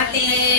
tomate,